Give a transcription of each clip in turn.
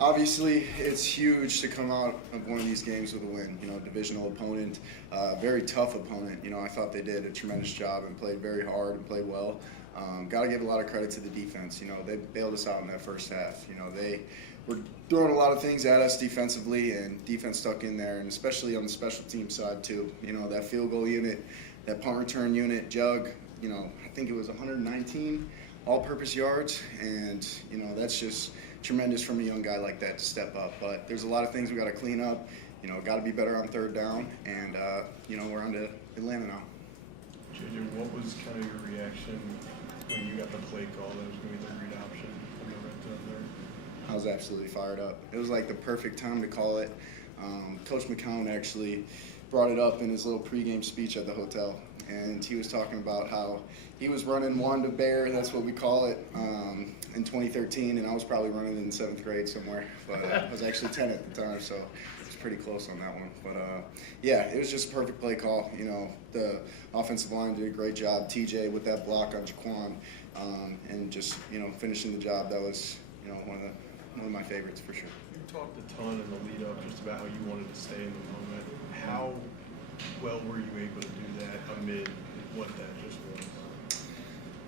Obviously, it's huge to come out of one of these games with a win. You know, divisional opponent, very tough opponent. You know, I thought they did a tremendous job and played very hard and played well. Got to give a lot of credit to the defense. You know, they bailed us out in that first half. You know, they were throwing a lot of things at us defensively, and defense stuck in there, and especially on the special team side too. You know, that field goal unit, that punt return unit, Jug. You know, I think it was 119 all-purpose yards, and you know that's just tremendous from a young guy like that to step up. But there's a lot of things we got to clean up. You know, got to be better on third down, and you know we're on to Atlanta now. JJ, what was kind of your reaction when you got the play call that was going to be the read option in the red zone there? I was absolutely fired up. It was like the perfect time to call it. Coach McCown actually brought it up in his little pregame speech at the hotel, and he was talking about how he was running Wanda Bear, that's what we call it, in 2013, and I was probably running in 7th grade somewhere, but I was actually 10 at the time, so it was pretty close on that one. But yeah, it was just a perfect play call. You know, the offensive line did a great job. TJ with that block on Jaquan, and just, you know, finishing the job. That was, you know, one of my favorites for sure. You talked a ton in the lead up just about how you wanted to stay in the moment. How well were you able to do that amid what that just was?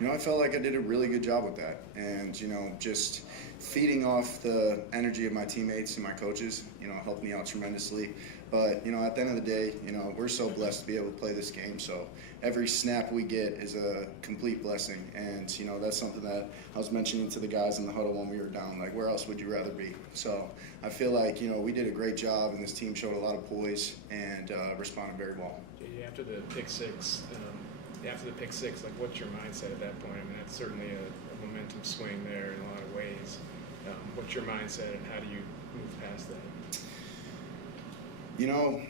You know, I felt like I did a really good job with that, and you know, just feeding off the energy of my teammates and my coaches, you know, helped me out tremendously. But you know, at the end of the day, you know, we're so blessed to be able to play this game. So every snap we get is a complete blessing, and you know, that's something that I was mentioning to the guys in the huddle when we were down. Like, where else would you rather be? So I feel like, you know, we did a great job, and this team showed a lot of poise and responded very well. After the pick six, like, what's your mindset at that point? I mean, that's certainly a momentum swing there in a lot of ways. What's your mindset, and how do you move past that? You know,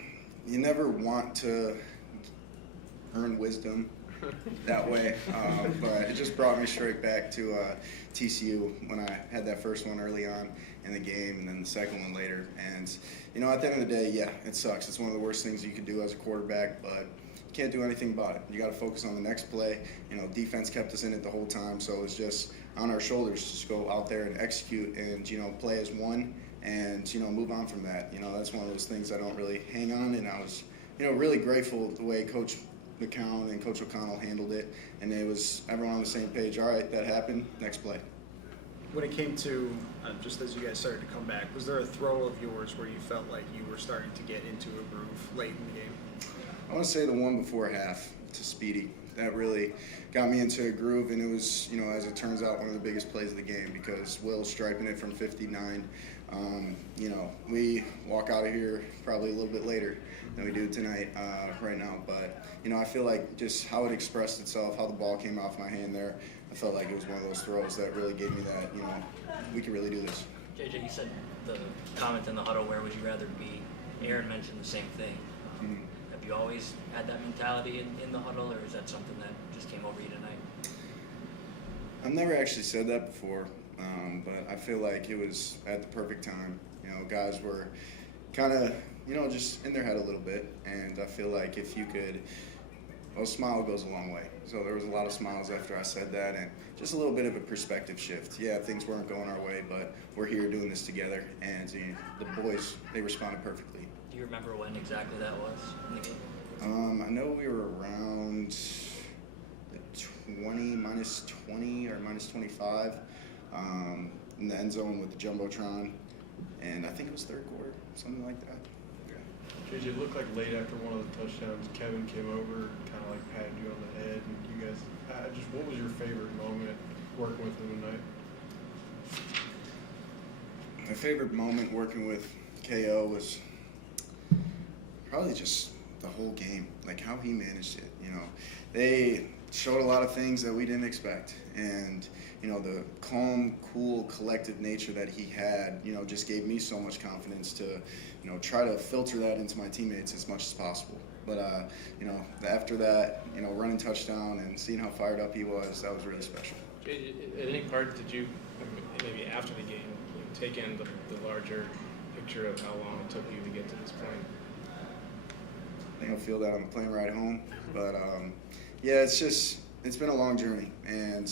you never want to earn wisdom that way, but it just brought me straight back to TCU when I had that first one early on in the game, and then the second one later. And you know, at the end of the day, yeah, it sucks. It's one of the worst things you can do as a quarterback, but you can't do anything about it. You got to focus on the next play. You know, defense kept us in it the whole time, so it's just on our shoulders to just go out there and execute, and you know, play as one, and you know, move on from that. You know, that's one of those things I don't really hang on, and I was, you know, really grateful the way Coach McCown and Coach O'Connell handled it, and it was everyone on the same page. All right, that happened. Next play. When it came to just as you guys started to come back, was there a throw of yours where you felt like you were starting to get into a groove late in the game? I want to say the one before half to Speedy. That really got me into a groove, and it was, you know, as it turns out, one of the biggest plays of the game because Will striping it from 59. You know, we walk out of here probably a little bit later than we do tonight right now. But, you know, I feel like just how it expressed itself, how the ball came off my hand there, I felt like it was one of those throws that really gave me that, you know, we can really do this. JJ, you said the comment in the huddle, where would you rather be? Aaron mentioned the same thing. Have you always had that mentality in the huddle, or is that something that just came over you tonight? I've never actually said that before, but I feel like it was at the perfect time. You know, guys were kind of, you know, just in their head a little bit, and I feel like if you could, well, a smile goes a long way. So there was a lot of smiles after I said that, and just a little bit of a perspective shift. Yeah, things weren't going our way, but we're here doing this together, and you know, the boys, they responded perfectly. Do you remember when exactly that was in the game? I know we were around the 20, minus 20 or minus 25 in the end zone with the Jumbotron, and I think it was third quarter, something like that. JJ, it looked like late after one of the touchdowns, Kevin came over, kind of like patted you on the head, and you guys, just what was your favorite moment working with him tonight? My favorite moment working with KO was probably just the whole game, like how he managed it. You know, they showed a lot of things that we didn't expect, and you know, the calm, cool, collective nature that he had, you know, just gave me so much confidence to, you know, try to filter that into my teammates as much as possible. But you know, after that, you know, running touchdown and seeing how fired up he was, that was really special. At any part did you, maybe after the game, you know, take in the larger picture of how long it took you to get to this point? I think I'll feel that on the plane ride home. But yeah, it's been a long journey, and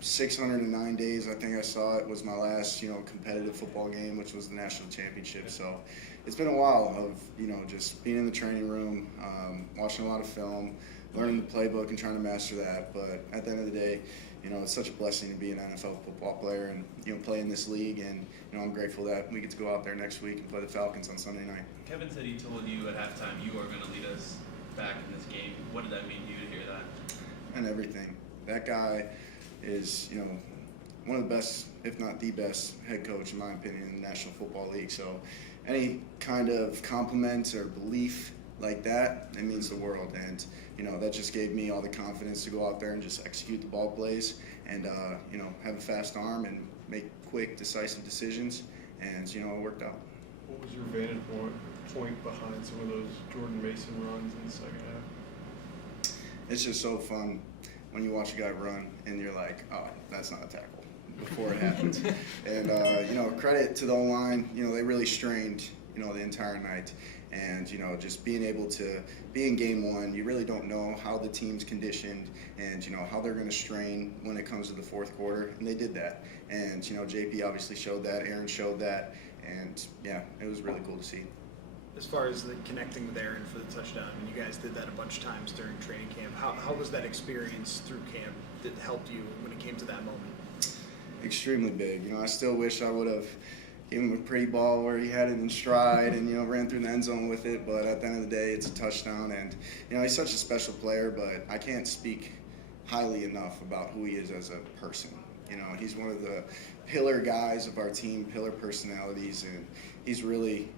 609 days, I think I saw it, was my last, competitive football game, which was the national championship. So it's been a while of, just being in the training room, watching a lot of film, learning the playbook and trying to master that. But at the end of the day, it's such a blessing to be an NFL football player and, play in this league. And, I'm grateful that we get to go out there next week and play the Falcons on Sunday night. Kevin said he told you at halftime you are going to lead us back in this game. What did that mean to you to hear that? And everything. That guy is, one of the best, if not the best, head coach, in my opinion, in the National Football League. So any kind of compliment or belief like that, it means the world. And, that just gave me all the confidence to go out there and just execute the ball plays and, have a fast arm and make quick, decisive decisions. And, it worked out. What was your vantage point behind some of those Jordan Mason runs in the second half? It's just so fun when you watch a guy run and you're like, oh, that's not a tackle before it happens. And, credit to the O-line, they really strained, the entire night. And, just being able to be in game one, you really don't know how the team's conditioned and, how they're going to strain when it comes to the fourth quarter. And they did that. And, JP obviously showed that, Aaron showed that. And, yeah, it was really cool to see. As far as the connecting with Aaron for the touchdown, and you guys did that a bunch of times during training camp, how was that experience through camp that helped you when it came to that moment? Extremely big. I still wish I would have given him a pretty ball where he had it in stride and, ran through the end zone with it. But at the end of the day, it's a touchdown. And, he's such a special player, but I can't speak highly enough about who he is as a person. He's one of the pillar guys of our team, pillar personalities, and he's really,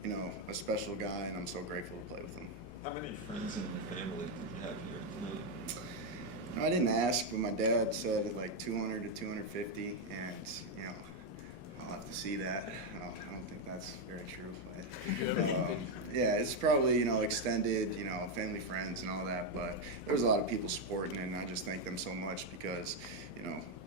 a special guy, and I'm so grateful to play with him. How many friends in your family did you have here tonight? I didn't ask, but my dad said like 200 to 250, and, I'll have to see that. I don't think that's very true, but yeah, it's probably, extended, family, friends and all that, but there was a lot of people supporting it, and I just thank them so much because,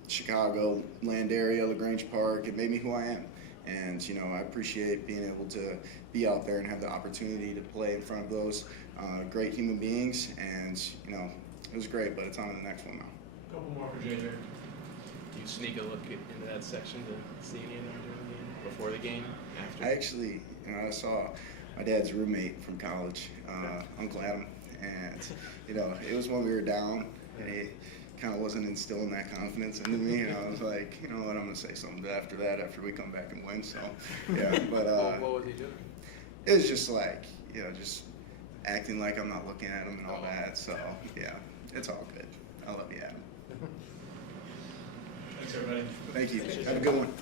Chicago land area, LaGrange Park, it made me who I am. And, I appreciate being able to be out there and have the opportunity to play in front of those great human beings. And, it was great, but it's on to the next one now. Couple more for JJ. Do you sneak a look into that section to see any of them during the game, before the game, after? I actually, I saw my dad's roommate from college, Uncle Adam, and, it was when we were down, and he kind of wasn't instilling that confidence into me, and I was like, you know what, I'm going to say something after that, after we come back and win, so, yeah, but what was he doing? it was just like, just acting like I'm not looking at him and all that, so, yeah, it's all good. I love you, Adam. Thanks, everybody. Thank you. Have a good one.